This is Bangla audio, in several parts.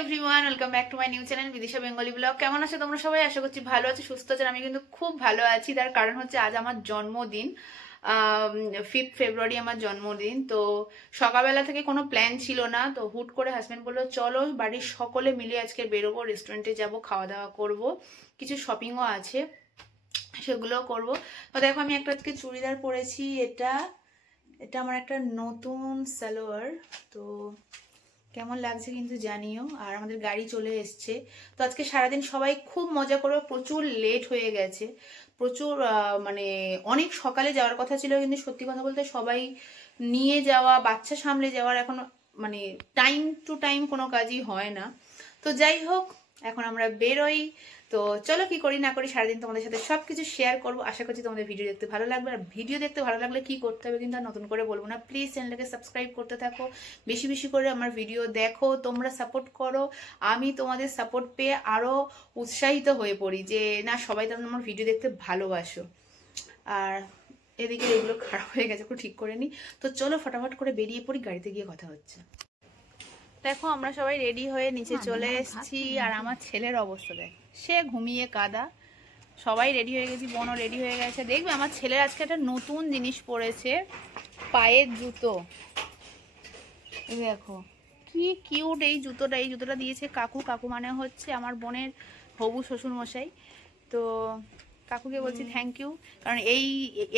Everyone, welcome back to my new channel Bidisha Bengali blog. কেমন আছো তোমরা সবাই? আশা করছি ভালো আছো, সুস্থ আছো। আমি কিন্তু খুব ভালো আছি। তার কারণ হচ্ছে আজ আমার জন্মদিন, 5 ফেব্রুয়ারি আমার জন্মদিন। তো সকালবেলা থেকে কোনো প্ল্যান ছিল না, তো হুট করে হাজব্যান্ড বললো চলো বাড়ির সকলে মিলে আজকে বেরোবো, রেস্টুরেন্টে যাব, খাওয়া দাওয়া করব, কিছু শপিংও আছে, সেগুলো করব। তো দেখো আমি একটা আজকে চুড়িদার পরেছি, এটা আমার একটা নতুন সালোয়ার। তো কেমন লাগছে কিন্তু জানিও। আর আমাদের গাড়ি চলে এসছে। তো আজকে সারাদিন সবাই খুব মজা করবো। প্রচুর লেট হয়ে গেছে, প্রচুর মানে অনেক সকালে যাওয়ার কথা ছিল, কিন্তু সত্যি কথা বলতে সবাই নিয়ে যাওয়া, বাচ্চা সামলে যাওয়ার এখন মানে টাইম টু টাইম কোনো কাজই হয় না। তো যাই হোক, এখন আমরা বেরোই। তো চলো কি করি না করি সারাদিন তোমাদের সাথে সবকিছু শেয়ার করবো। আশা করছি তোমাদের ভিডিও দেখতে ভালো লাগবে। আর ভিডিও দেখতে ভালো লাগলে কি করতে হবে কিন্তু আর নতুন করে বলবো না, প্লিজ চ্যানেলটাকে সাবস্ক্রাইব করতে থাকো, বেশি বেশি করে আমার ভিডিও দেখো, তোমরা সাপোর্ট করো। আমি তোমাদের সাপোর্ট পেয়ে আরো উৎসাহিত হয়ে পড়ি যে না, সবাই তোমরা আমার ভিডিও দেখতে ভালোবাসো। আর এদিকে এগুলো খারাপ হয়ে গেছে, একটু ঠিক করে নি। তো চলো ফটাফট করে বেরিয়ে পড়ি, গাড়িতে গিয়ে কথা হচ্ছে। দেখো আমরা সবাই রেডি হয়ে নিচে চলে এসেছি। আর আমার ছেলের অবস্থা দেখ, সে ঘুমিয়ে কাদা। সবাই রেডি হয়ে গেছি, বোনও রেডি হয়ে গেছে। দেখবে আমার ছেলের আজকে একটা নতুন জিনিস পরেছে, পায়ের জুতো। দেখো কি কিউট এই জুতোটা। এই জুতোটা দিয়েছে কাকু। কাকু মানে হচ্ছে আমার বোনের হবু শ্বশুর মশাই। তো কাকুকে বলছি থ্যাংক ইউ, কারণ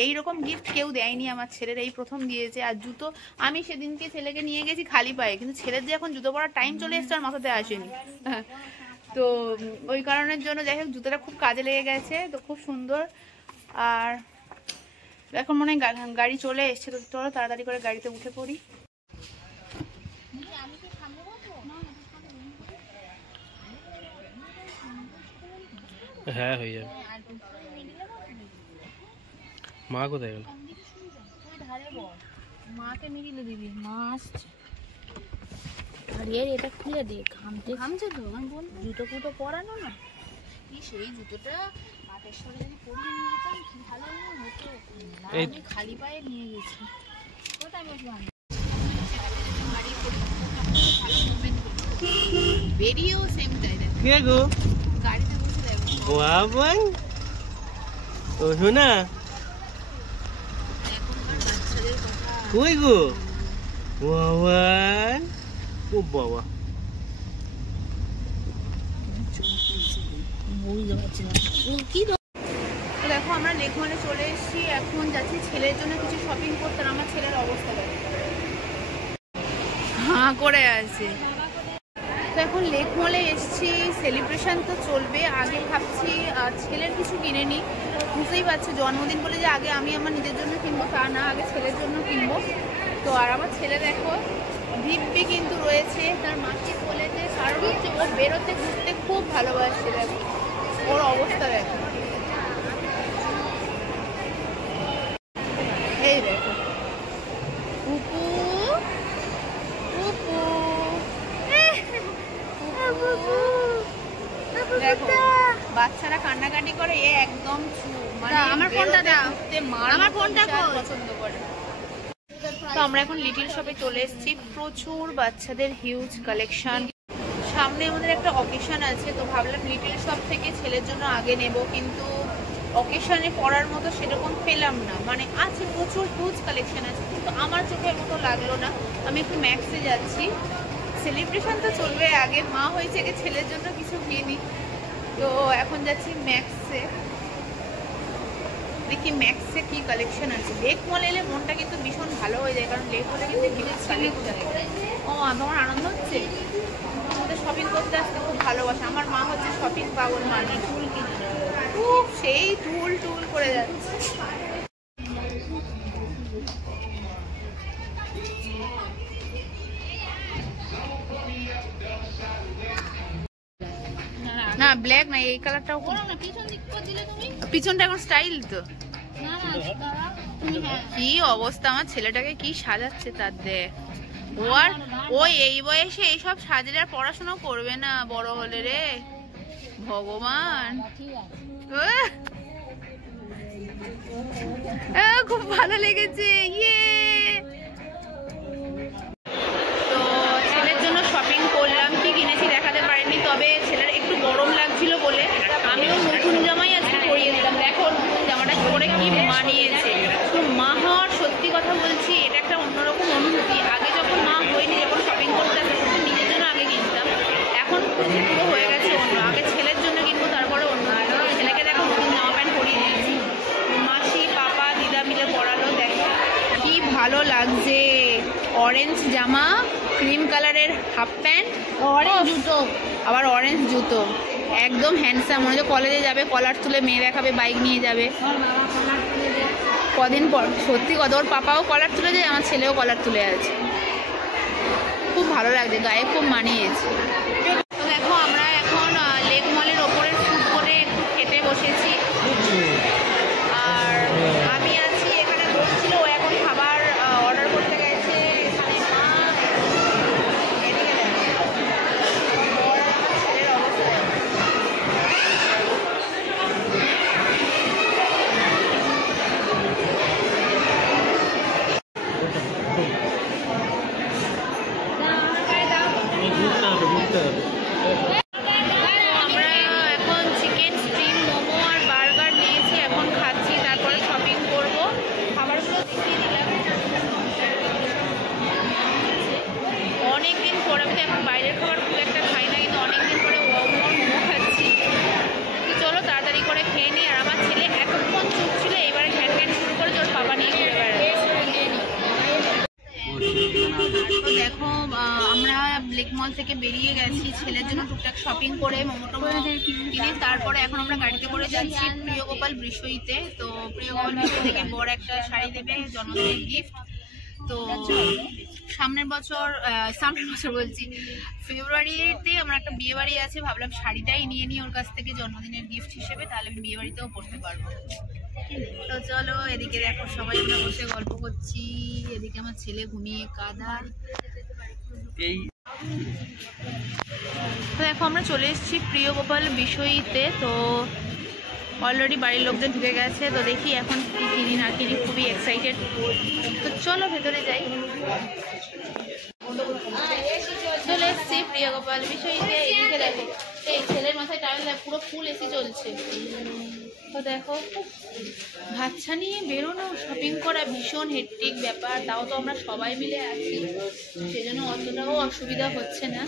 এই রকম গিফট কেউ দেয়নি আমার ছেলের, এই প্রথম দিয়েছে। আর জুতো আমি সেদিনকে ছেলেকে নিয়ে গেছি খালি পায়ে, কিন্তু ছেলের যে এখন জুতো পরার টাইম চলে এসছে আর মাথাতে আসেনি। তো ওই কারণের জন্য যাই হোক জুতোটা খুব কাজে লেগে গেছে। তো খুব সুন্দর। আর এখন মনে হয় গাড়ি চলে এসছে। তো চলো তাড়াতাড়ি করে গাড়িতে উঠে পড়ি। হ্যাঁ হয়ে যাবে। মা কোথায় গেল? মাকে মিলিয়ে দিবি, মা আসছে। আর এটা খুলে দে, ঘামছে তো। আমি বল জুতো ফুটো পরানো না, কি সেই জুতোটা মাঠেশ্বরে যদি পরিয়ে নিয়ে যেতাম কি ভালো হতো। আমি খালি পায়ে নিয়ে গেছি। কোথায় বসলাম? বেরিয়েও সেম তাই দেখ। কে গো? গাড়িতে বসে দেখ। বাবা ও শোনা কই গো? বাবা ও বাবা, দেখো আমরা লেকমলে চলে এসেছি। এখন যাচ্ছি ছেলের জন্য কিছু শপিং করতে। আমার ছেলের অবস্থা দেখো, হাঁ করে আছে। তো এখন লেকমলে এসেছি, সেলিব্রেশন তো চলবে। আগে ভাবছি ছেলের কিছু কিনে নিই। বুঝতেই পারছো জন্মদিন বলে যে আগে আমি আমার নিজের জন্য কিনবো তা না, আগে ছেলের জন্য কিনবো। তো আর আমার ছেলে দেখো দিব্যি কিন্তু রয়েছে তার মাকে বলেছে, কারণ হচ্ছে ও বেরোতে ঘুরতে খুব ভালোবাসছে। দেখো ওর অবস্থা দেখো, এই দেখো পুপু পুপু। দেখো বাচ্চারা কান্নাকাটি করে, এ একদম মানে আমার ফোনটা দাও, আমার ফোনটা পছন্দ করে। তো আমরা এখন লিটল শপে চলে এসেছি। প্রচুর বাচ্চাদের হিউজ কালেকশন। সামনে আমাদের একটা অকেশন আছে, তো ভাবলাম লিটল শপ থেকে ছেলের জন্য আগে নেব, কিন্তু অকেশনে পরার মতো সেরকম পেলাম না। মানে আছে প্রচুর হিউজ কালেকশন আছে, কিন্তু আমার চোখের মতো লাগলো না। আমি একটু ম্যাক্সে যাচ্ছি। সেলিব্রেশন তো চলবে, আগে মা হয়েছে আগে ছেলের জন্য কিছু কিনি। তো এখন যাচ্ছি ম্যাক্সে, দেখি ম্যাক্সে কি কালেকশন আছে। লেক মল এলে মনটা কিন্তু ভীষণ ভালো হয়ে যায়, কারণ লেক মলে কিন্তু হিউজ কালেকশন। ও তোমার আনন্দ হচ্ছে? আমাদের শপিং করতে আসতে খুব ভালোবাসে। আমার মা হচ্ছে শপিং পাগল, মানে টুল কিনে খুব, সেই টুল টুল করে যাচ্ছে। না ব্ল্যাক না, এই কালারটাও পিছনটা এখন স্টাইল। তো কি অবস্থা, আমার ছেলেটাকে কি সাজাচ্ছে তার দেখ। ও এই বয়সে এইসব সাজলে আর পড়াশোনা করবে না বড় হলে রে ভগবান। খুব ভালো লেগেছে। ইয়ে তো ছেলের জন্য শপিং করলাম, কি কিনেছি দেখা দেখছি পুরো হয়ে গেছে অন্য। আগে ছেলের জন্য কিনবো, তারপরে অন্য। ছেলেকে দেখো নতুন জামা প্যান্ট পরিয়ে দিয়েছি, মাসি পাপা দিদা মিলে পরালো। দেখো কি ভালো লাগছে, অরেঞ্জ জামা, ক্রিম কালারের হাফ প্যান্ট, অরেঞ্জ জুতো, আবার অরেঞ্জ জুতো, একদম হ্যান্ডসাম। মনে হচ্ছে কলেজে যাবে, কলার তুলে মেয়ে দেখাবে, বাইক নিয়ে যাবে। কদিন পর সত্যি কথা, ওর পাপাও কলার তুলে যায়, আমার ছেলেও কলার তুলে আছে। খুব ভালো লাগছে, গায়ে খুব মানিয়েছে। তো দেখো আমরা এখন লেক মলের ওপরের ফুড কোর্টে খেতে বসেছি, আর আমি আছি এখানে। বলছিল ও এখন খাবার অর্ডার করতে গেছে। এখানে মা, এদিকে দেখো বর আর আমার ছেলের অবস্থা দেখো। আমরা এখন চিকেন স্প্রিং মোমো আর বার্গার নিয়েছি, এখন খাচ্ছি, তারপরে শপিং করব। খাবারগুলো দেখিয়ে দিলাম। অনেকদিন পর, আমি তো এখন বাইরের খাবার খুব একটা খাই না, কিন্তু অনেকদিন পরে মোমো খাচ্ছি। তো চলো তাড়াতাড়ি করে খেয়ে নিই। আর আমার ছেলে এতক্ষণ চুপ ছিল, এবারে ঘ্যান ঘ্যান শুরু করে ওর বাবা নিয়ে ঘুরে বেড়াচ্ছে। তো দেখো আমরা লেক মল থেকে বেরিয়ে গেছি, ছেলের জন্য টুকটাক শপিং করে মোমো টোমো কিনে তারপরে এখন আমরা গাড়িতে করে যাচ্ছি প্রিয়গোপাল বিষয়ীতে। তো প্রিয়গোপাল বিষয় থেকে বড় একটা শাড়ি দেবে, জন্মদিনের গিফট। তো সামনের বছর বলছি, ফেব্রুয়ারিতে আমার একটা বিয়ে বাড়ি আছে, ভাবলাম শাড়িটাই নিয়ে নিই ওর কাছ থেকে জন্মদিনের গিফট হিসেবে, তাহলে বিয়ে বাড়িতেও পরতে পারবো। তো চলো, এদিকে দেখো সবাই আমরা বসে গল্প করছি, এদিকে আমার ছেলে ঘুমিয়ে কাঁদা। তো দেখো আমরা চলে এসেছি প্রিয়গোপাল বিষয়ীতে। তো অলরেডি বাড়ির লোকজন ঢুকে গেছে, তো দেখি এখন কি কিনি না কিনি, খুবই এক্সাইটেড। তো চলো ভেতরে যাই। চলে এসেছি প্রিয়গোপাল বিষয়ীতে। এদিকে দেখো, এই ছেলের মাথায় টাইল পুরো ফুল এসি চলছে। তো দেখো বাচ্চা নিয়ে বেরোনো, শপিং করা ভীষণ হেক্টিক ব্যাপার। তাও তো আমরা সবাই মিলে আছি, সেজন্য অতটাও অসুবিধা হচ্ছে না।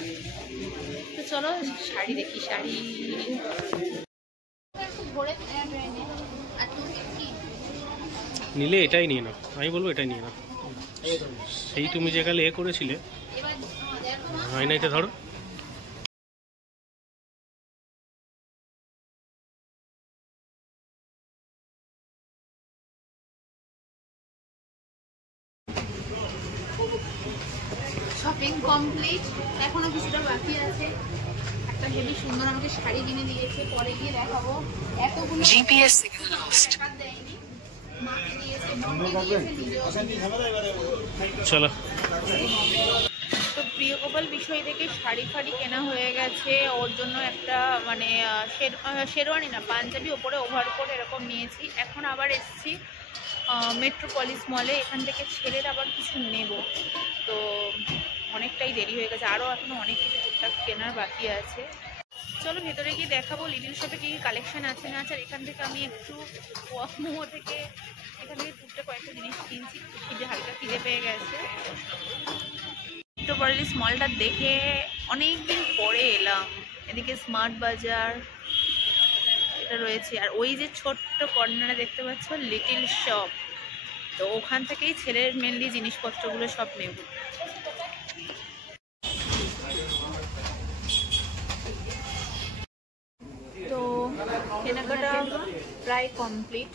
তো চলো শাড়ি দেখি, শাড়ি নিলে এটাই নিয়ে নাও, আমি বলবো এটাই নিয়ে নাও। সেই তুমি যে কালে করেছিলে হয় না, এটা ধরো। শপিং কমপ্লিট, এখনো কিছুটা বাকি আছে। একটা হেভি সুন্দর আমাকে শাড়ি কিনে দিয়েছে, পরে গিয়ে দেখাবো। এতগুলো জিপিএস দেয়নি, মাকে দিয়েছে, বোনকে দিয়েছে, নিজেও। চলো। তো প্রিয়গোপাল বিষয় থেকে শাড়ি ফাড়ি কেনা হয়ে গেছে। ওর জন্য একটা মানে শেরওয়ানি না, পাঞ্জাবি, ওপরে ওভারকোট এরকম নিয়েছি। এখন আবার এসেছি মেট্রোপলিস মলে, এখান থেকে ছেলের আবার কিছু নেব। তো অনেকটাই দেরি হয়ে গেছে, আরও এখনও অনেক কিছু টুকটাক কেনার বাকি আছে। চলো ভেতরে গিয়ে দেখাবো লিটল শপে কী কী কালেকশন আছে না আছে। আর এখান থেকে আমি একটু মোমো থেকে এখান থেকে টুকটাক কয়েকটা জিনিস কিনছি, খিদে হালকা খিদে পেয়ে গেছে। মেট্রোপলিস মলটা দেখে অনেক দিন পরে এলাম। এদিকে স্মার্ট বাজার এটা রয়েছে, আর ওই যে ছোট্ট কর্নারে দেখতে পাচ্ছ লিটল শপ, তো ওখান থেকেই ছেলের মেনলি জিনিসপত্রগুলো সব নেব। তো কেনাকাটা প্রায় কমপ্লিট,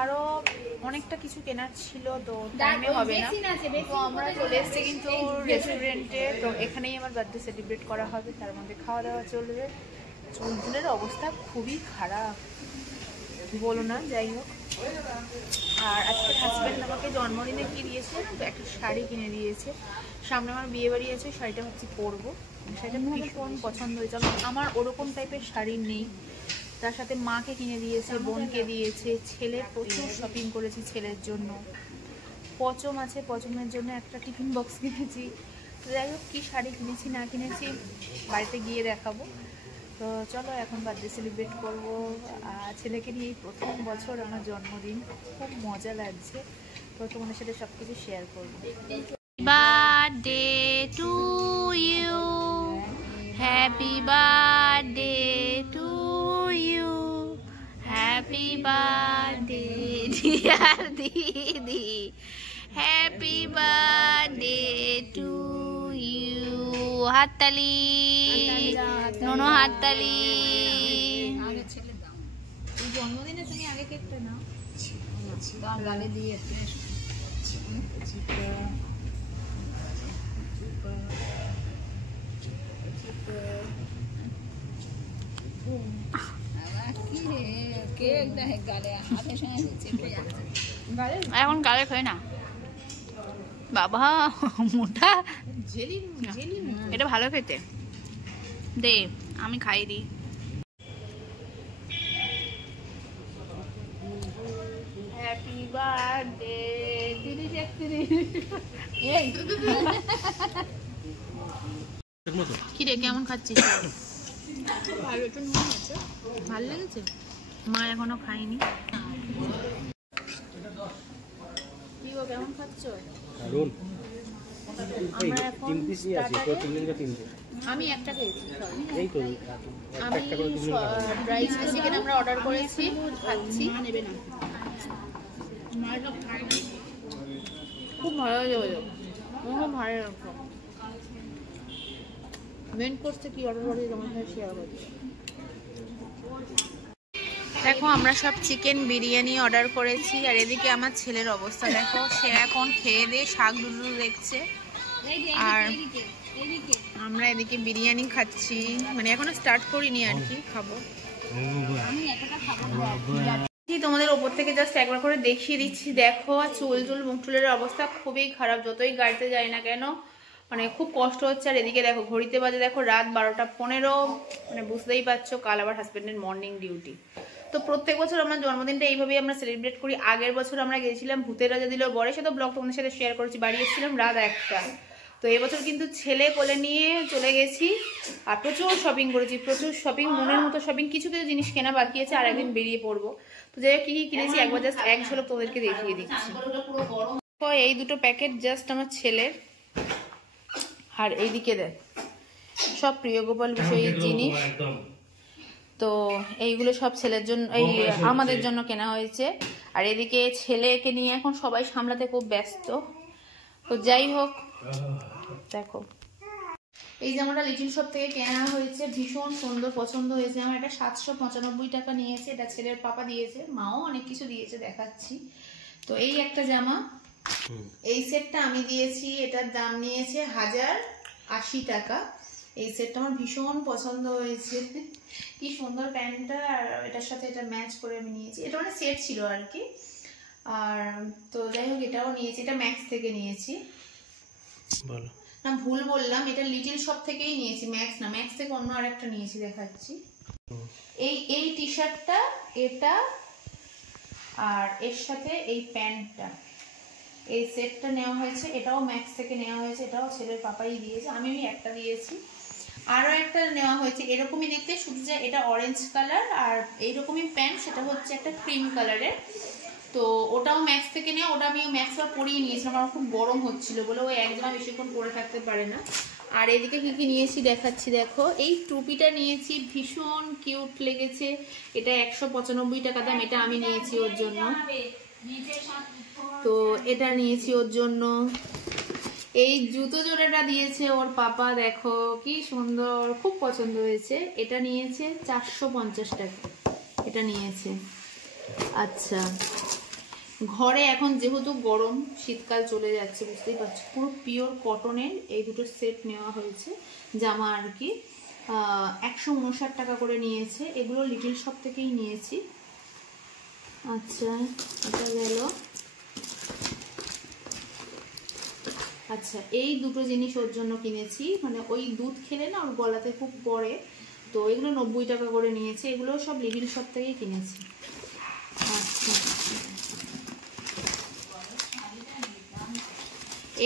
আরও অনেকটা কিছু কেনার ছিল, তো টাইমে হবে না। তো আমরা চলে এসেছি কিন্তু রেস্টুরেন্টে। তো এখানেই আমার বার্থডে সেলিব্রেট করা হবে, তার মধ্যে খাওয়া দাওয়া চলবে। চুলগুলোর অবস্থা খুবই খারাপ, বলো না। যাই হোক, আর আজকে হাজব্যান্ড আমাকে জন্মদিনে কি দিয়েছে, তো একটা শাড়ি কিনে দিয়েছে। সামনে আমার বিয়ে বাড়ি আছে, শাড়িটা ভাবছি পরবো। শাড়িটা ভীষণ পছন্দ হয়েছে আমার, ওরকম টাইপের শাড়ি নেই। তার সাথে মাকে কিনে দিয়েছে, বোনকে দিয়েছে, ছেলের প্রচুর শপিং করেছি ছেলের জন্য। পচম আছে, পচমের জন্য একটা টিফিন বক্স কিনেছি। তো যাই হোক, কী শাড়ি কিনেছি না কিনেছি বাড়িতে গিয়ে দেখাবো। তো চলো এখন বার্থডে সেলিব্রেট করবো। ছেলেকে নিয়ে এই প্রথম বছর আমার জন্মদিন, খুব মজা লাগছে। তো তোমাদের সাথে সব কিছু শেয়ার করবো। Birthday to you, happy happy birthday to you, happy birthday dear দিদি, হ্যাপি বার্থডে টু ইউ। হাততালি নোনো, হাততালি। জন্মদিনে তুমি আগে কেকটা নাও, গালে দিয়ে এখন গালে খাই না বাবা, মোটা এটা ভালো খেতে দে, আমি খাই দিই। হ্যাপি বার্থডে দিদি, দেখতে কি রে কেমন খাচ্ছিস? ভালো, একটু নুন আছে, ভালো লেগেছে। মা এখনো খায়নি। কি গো কেমন খাচ্ছ? আমি একটা খেয়েছি, আমি ড্রাই চিকেন আমরা অর্ডার করেছি, খাচ্ছি। খুব ভালো হয়েছে, খুব ভালো লাগছে। মেন কোর্সে কি অর্ডার করেছি তোমার সাথে শেয়ার করছি। দেখো আমরা সব চিকেন বিরিয়ানি অর্ডার করেছি, আর এদিকে আমার ছেলের অবস্থা দেখো, সে এখন খেয়ে দিয়ে শাক দুটো দেখছে, আর আমরা এদিকে বিরিয়ানি খাচ্ছি, মানে এখনো স্টার্ট করিনি আর কি, খাবো। তোমাদের ওপর থেকে জাস্ট একবার করে দেখিয়ে দিচ্ছি, দেখো চুল মুখ চুলের অবস্থা খুবই খারাপ, যতই গাড়িতে যাই না কেন মানে খুব কষ্ট হচ্ছে। আর এদিকে দেখো ঘড়িতে বাজে দেখো রাত 12:15, মানে বুঝতেই পারছো কাল আবার হাজবেন্ডের মর্নিং ডিউটি। তো প্রত্যেক বছর আমার জন্মদিনটা এইভাবেই আমরা সেলিব্রেট করি। আগের বছর আমরা গেছিলাম ভূতের রাজা দিল বরে, সে তো ব্লগ তোমাদের সাথে শেয়ার করেছি, বাড়ি এসেছিলাম রাত 1টা। তো এবছর কিন্তু ছেলে কোলে নিয়ে চলে গেছি, আর প্রচুর শপিং করেছি, প্রচুর শপিং, মনের মতো শপিং। কিছু কিছু জিনিস কেনা বাকি আছে, আর একদিন বেরিয়ে পড়বো। তো যাই হোক কি কি কিনেছি একবার জাস্ট এক ঝলক তোমাদেরকে দেখিয়ে দিচ্ছি। এই দুটো প্যাকেট জাস্ট আমার ছেলের, আর এইদিকে দেখ সব প্রিয় গোপাল বিষয়ের জিনিস। তো এইগুলো সব ছেলের জন্য, এই আমাদের জন্য কেনা হয়েছে। আর এদিকে ছেলেকে নিয়ে এখন সবাই সামলাতে খুব ব্যস্ত। তো যাই হোক দেখো এই জামাটা লিটিল শপ থেকে কেনা হয়েছে, ভীষণ সুন্দর, পছন্দ হয়েছে আমার। এটা 795 টাকা নিয়েছে, এটা ছেলের পাপা দিয়েছে, মাও অনেক কিছু দিয়েছে, দেখাচ্ছি। তো এই একটা জামা, এই সেটটা আমি দিয়েছি, এটার দাম নিয়েছে 1080 টাকা। এই সেটটা আমার ভীষণ পছন্দ হয়েছে, কি সুন্দর প্যান্টটা, আর এটার সাথে এটা ম্যাচ করে আমি নিয়েছি। এটা মানে সেট ছিল আর কি। আর তো যাই হোক এটাও নিয়েছি, এটা ম্যাক্স থেকে নিয়েছি, না ভুল বললাম, এটা লিটিল শপ থেকেই নিয়েছি, ম্যাক্স না, ম্যাক্স থেকে অন্য আরেকটা নিয়েছি, দেখাচ্ছি। এই টি শার্টটা, এটা আর এর সাথে এই প্যান্টটা, এই সেটটা নেওয়া হয়েছে, এটাও ম্যাক্স থেকে নেওয়া হয়েছে, এটাও ছেলের পাপাই দিয়েছে, আমি একটা দিয়েছি। আরও একটা নেওয়া হয়েছে এরকমই দেখতে, শুধু যে এটা অরেঞ্জ কালার, আর এইরকমই প্যান্ট, সেটা হচ্ছে একটা ক্রিম কালারের। তো ওটাও ম্যাক্স থেকে নেওয়া, ওটা আমি ম্যাক্স আর পরিয়ে নিয়েছিলাম, আমার খুব গরম হচ্ছিল বলে, ওই এক জামা বেশিক্ষণ পরে থাকতে পারে না। আর এদিকে কি কি নিয়েছি দেখাচ্ছি, দেখো এই টুপিটা নিয়েছি, ভীষণ কিউট লেগেছে, এটা 195 টাকা দাম, এটা আমি নিয়েছি ওর জন্য। তো এটা নিয়েছি ওর জন্য। এই জুতো জোড়াটা দিয়েছে ওর পাপা, দেখো কি সুন্দর, খুব পছন্দ হয়েছে, এটা নিয়েছে 450 টাকা, এটা নিয়েছে। আচ্ছা ঘরে এখন যেহেতু গরম, শীতকাল চলে যাচ্ছে, বুঝতেই পারছো, পুরো পিওর কটনের এই দুটো সেট নেওয়া হয়েছে জামা আর কি, 159 টাকা করে নিয়েছে, এগুলো লিটিল শপ থেকেই নিয়েছি। আচ্ছা এটা গেল। আচ্ছা এই দুটো জিনিস ওর জন্য কিনেছি, মানে ওই দুধ খেলে না ওর গলাতে খুব পড়ে, তো এগুলো 90 টাকা করে নিয়েছে, এগুলো সব লিটিল শপ থেকেই কিনেছি। আচ্ছা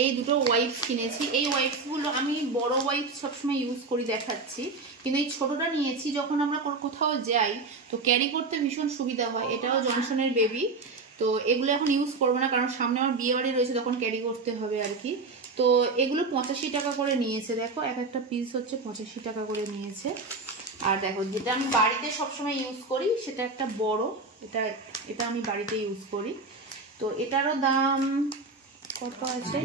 এই দুটো ওয়াইপস কিনেছি, এই ওয়াইপসগুলো আমি বড় ওয়াইপস সবসময় ইউজ করি, দেখাচ্ছি, কিন্তু এই ছোটটা নিয়েছি যখন আমরা কোথাও যাই তো ক্যারি করতে ভীষণ সুবিধা হয়। এটাও জনসনের বেবি, তো এগুলো এখন ইউজ করবো না, কারণ সামনে আমার বিয়ে বাড়ি রয়েছে, তখন ক্যারি করতে হবে আর কি। তো এগুলো 85 টাকা করে নিয়েছে, দেখো এক একটা পিস হচ্ছে 85 টাকা করে নিয়েছে। আর দেখো যেটা আমি বাড়িতে সবসময় ইউজ করি সেটা একটা বড়, এটা আমি বাড়িতে ইউজ করি। তো এটারও দাম কত আছে,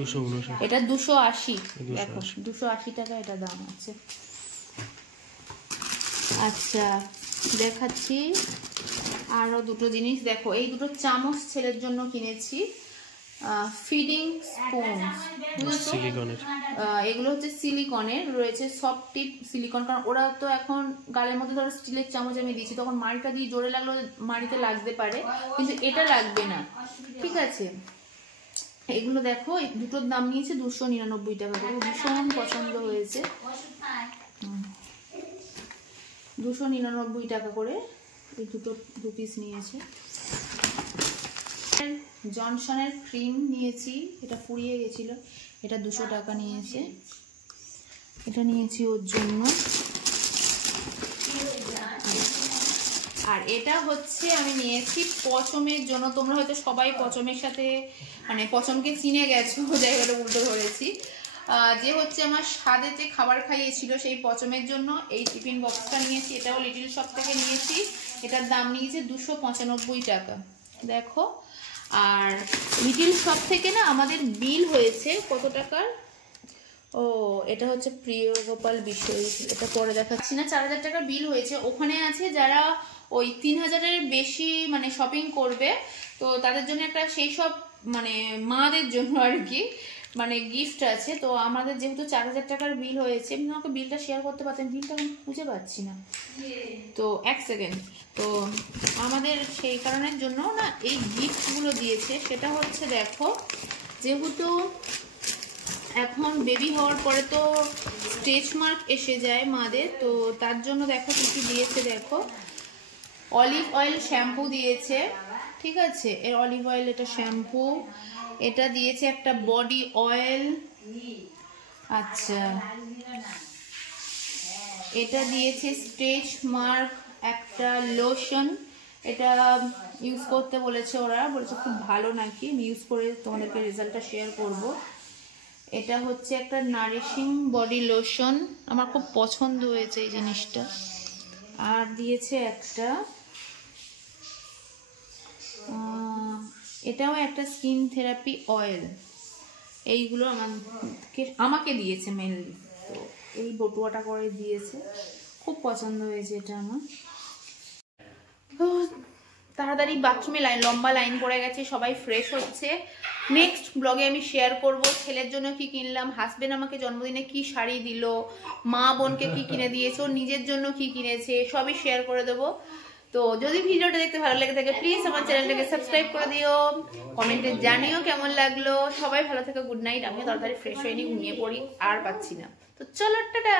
এটা 280, দেখো 280 টাকা এটা দাম আছে। আচ্ছা দেখাচ্ছি আরো দুটো জিনিস, দেখো এই দুটো চামচ ছেলের জন্য কিনেছি, ফিডিং স্পুন, এগুলো হচ্ছে সিলিকনের, রয়েছে সফট টিপ সিলিকন, কারণ ওরা তো এখন গালের মধ্যে ধরো স্টিলের চামচ আমি দিচ্ছি, তখন মাড়িটা দিয়ে জোরে লাগলো মাড়িতে লাগতে পারে, কিন্তু এটা লাগবে না, ঠিক আছে। এগুলো দেখো এই দুটোর দাম নিয়েছে 299 টাকা করে, ভীষণ পছন্দ হয়েছে, 299 টাকা করে এই দু পিস নিয়েছে। জনসনের ক্রিম নিয়েছি, এটা ফুরিয়ে গেছিল, এটা 200 টাকা নিয়েছে, এটা নিয়েছি ওর জন্য। আর এটা হচ্ছে আমি নিয়েছি পচমের জন্য, তোমরা হয়তো সবাই পচমের সাথে মানে পচমকে চিনে গেছো, জায়গাটা উল্টো ধরেছি, যে হচ্ছে আমার স্বাদেতে খাবার খাইয়েছিল সেই পচমের জন্য এই টিফিন বক্সটা নিয়েছি, এটাও লিটল শপ থেকে নিয়েছি, এটার দাম নিয়েছে 295 টাকা, দেখো। আর লিটল শপ থেকে না আমাদের বিল হয়েছে কত টাকার, ও এটা হচ্ছে প্রিয় গোপাল বিষয়, এটা পরে দেখাচ্ছি না, 4000 টাকার বিল হয়েছে। ওখানে আছে যারা ওই 3000-এর বেশি মানে শপিং করবে, তো তাদের জন্য একটা সেই সব মানে মাদের জন্য আর কি মানে গিফট আছে। তো আমাদের যেহেতু 4000 টাকার বিল হয়েছে, আমি আমাকে বিলটা শেয়ার করতে পারতাম, বিলটা আমি খুঁজে পাচ্ছি না, তো এক সেকেন্ড। তো আমাদের সেই কারণের জন্য না এই গিফটগুলো দিয়েছে, সেটা হচ্ছে দেখো যেহেতু এখন বেবি হওয়ার পরে তো স্ট্রেচ মার্ক এসে যায় মাদের, তো তার জন্য দেখো কি কি দিয়েছে, দেখো অলিভ অয়েল শ্যাম্পু দিয়েছে, ঠিক আছে, এর অলিভ অয়েল এটা শ্যাম্পু, এটা দিয়েছে একটা বডি অয়েল, আচ্ছা এটা দিয়েছে স্ট্রেচ মার্ক একটা লোশন, এটা ইউজ করতে বলেছে, ওরা বলেছে খুব ভালো নাকি, আমি ইউজ করে তোমাদেরকে রেজাল্টটা শেয়ার করব। এটা হচ্ছে একটা নারিশিং বডি লোশন, আমার খুব পছন্দ হয়েছে এই জিনিসটা। আর দিয়েছে একটা এটাও একটা স্কিন থেরাপি অয়েল, এইগুলো আমাকে দিয়েছে মেনলি, তো এই বটুয়াটা করে দিয়েছে, খুব পছন্দ হয়েছে এটা আমার। তো তাড়াতাড়ি বাথরুমে লম্বা লাইন পড়ে গেছে, সবাই ফ্রেশ হচ্ছে, নেক্সট ব্লগে আমি শেয়ার করব ছেলের জন্য কি কিনলাম, হাজবেন্ড আমাকে জন্মদিনে কি শাড়ি দিল, মা বোনকে কি কিনে দিয়েছে, ওর নিজের জন্য কি কিনেছে, সবই শেয়ার করে দেবো। তো যদি ভিডিওটা দেখতে ভালো লেগে থাকে প্লিজ আমার চ্যানেলটাকে সাবস্ক্রাইব করে দিও, কমেন্টে জানিও কেমন লাগলো। সবাই ভালো থেকো, গুড নাইট। আমিও তাড়াতাড়ি ফ্রেশ হয়ে নিই, ঘুমিয়ে পড়ি, আর পাচ্ছি না, তো চলো টাটা।